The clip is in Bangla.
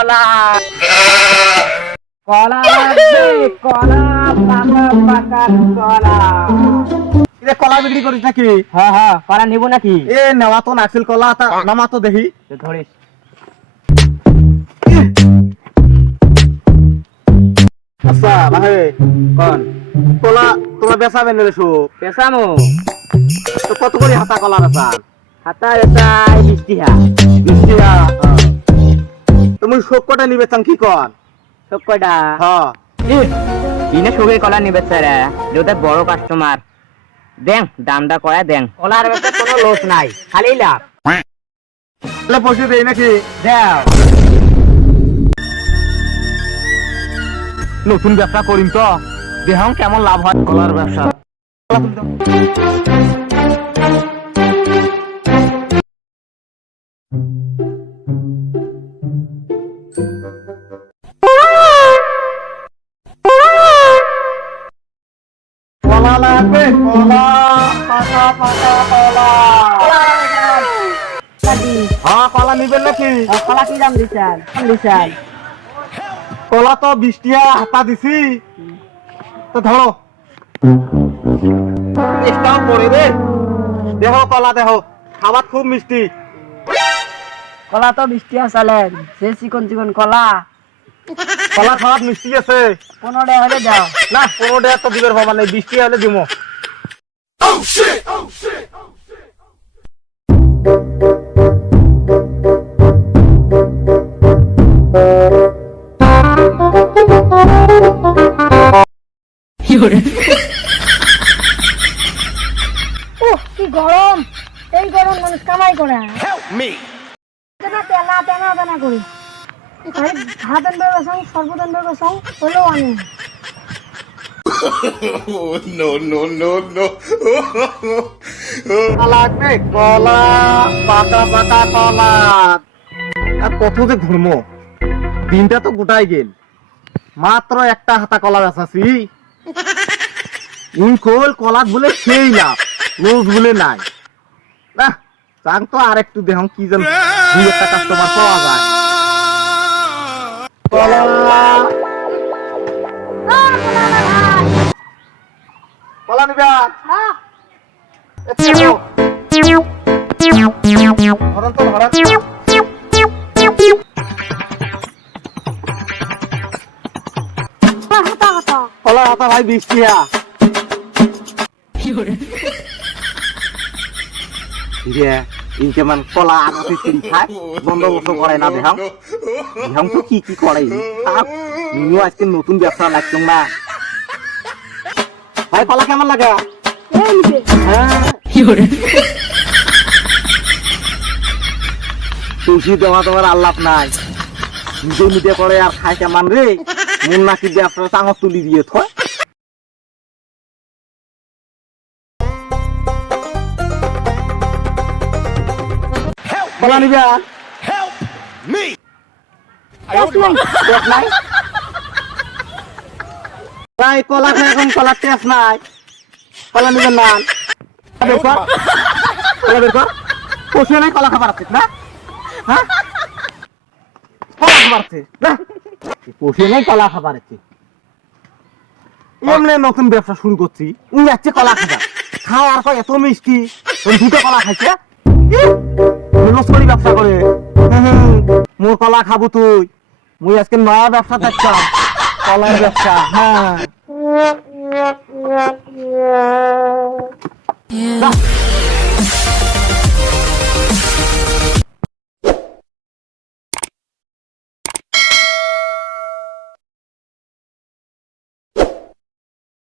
কলা কলা লাগবে, কলা পাকা পাকা কলা। এ কলা বিক্রি করিস নাকি? হ্যাঁ হ্যাঁ, কলা নিব নাকি? এ নেওয়া তো নারকেল কলা, তা নামা তো দেখি। ধরিস আচ্ছা ভাই, কোন কলা তোমরা বেচাবেন এসো পেশামো? তো কত করে হাতা কলা বেচান? হাতা বেচাই 20 টাকা। 20 টাকা। তুমি শোক কটা নিবে চান কি কন? সব কয়টা? হ্যাঁ দিনে সবের কলা নিবে স্যার, যেটা বড় কাস্টমার। দেন দামটা কয়া দেন, কলার ব্যাপারে কোনো লস নাই, খালি লাভ। তাহলে পয়সা দেই নাকি? দাও। নতুন ব্যবসা করিম তো, দেখাম কেমন লাভ হয় কলার ব্যবসা। কলা লাগবে, কলা পাকা পাকা কলা। হ্যাঁ কলা নিবেন নাকি? কলা কি দাম দিচ্ছেন? দিচ্ছেন কলা তো 20 টাকা হাতা দিছি, তো ধরো চেষ্টাও করে রে। দেখো কলা, দেখো খাবার খুব মিষ্টি। কলা তো 20 টাকা চালেন, সে চিকন চিকন কলা। কলা খাবার মিষ্টি আছে। 15 টাকা হলে দাও। না 15 টাকা তো দিবের বাবা নাই, 20 টাকা হলে দিব। কি গরম, এই গরম মানুষ কামাই করে তেনা তেনা তেনা তেনা করি ভাত আনবে বসাও, সর্বত আনবে বসাও, হলেও আনে। কলা লাগবে, কলা পাকা পাকা কলা। আর কত যে ঘুরমো, দিনটা তো গোটাই গেল, মাত্র একটা হাতা কলা বেচাছি। ইনকোল কলা বলে সেই লাভ, লুজ বলে নাই। না চাং তো আর একটু দেখুন কি যেন 2-1টা কাস্টমার পাওয়া যায়। কলা কলা নিবা? হ্যাঁ, ধরেন তো ধরেন। হাতা হাতা কলা হাতা ভাই 20 টাকা। ইনকে মান কলা আগতে চুরি খায়, বন্দোবস্ত করে না দেখাম। দেখাম তো কি কি করে। নিও আজকে নতুন ব্যবসা লাগছো না ভাই। কলা কেমন লাগে? এই নিবে তুলসী দেওয়া তোমার আল্লাপ নাই, নিজে নিজে করে আর খায় কেমন রে। মন নাকি ব্যবসা চাঙর তুলি দিয়ে থয়। কলা নিবা? টেস্ট নাই ভাই, কলা খায় এখন কলার টেস্ট নাই। কলা নিবেন না? বের কর, কলা বের কর। পশু নাই কলা খাবার আছে না? হ্যাঁ কলা খাবার আছে না? পশু নাই কলা খাবার আছে। এমনি নতুন ব্যবসা শুরু করছি, উনি যাচ্ছে কলা খাবার খাও আর কয় এত মিষ্টি। দুটো কলা খাইছে, লস্করি ব্যবসা করে। মোর কলা খাবো তুই? মুই আজকে নয়া ব্যবসা দেখতাম, কলার ব্যবসা। হ্যাঁ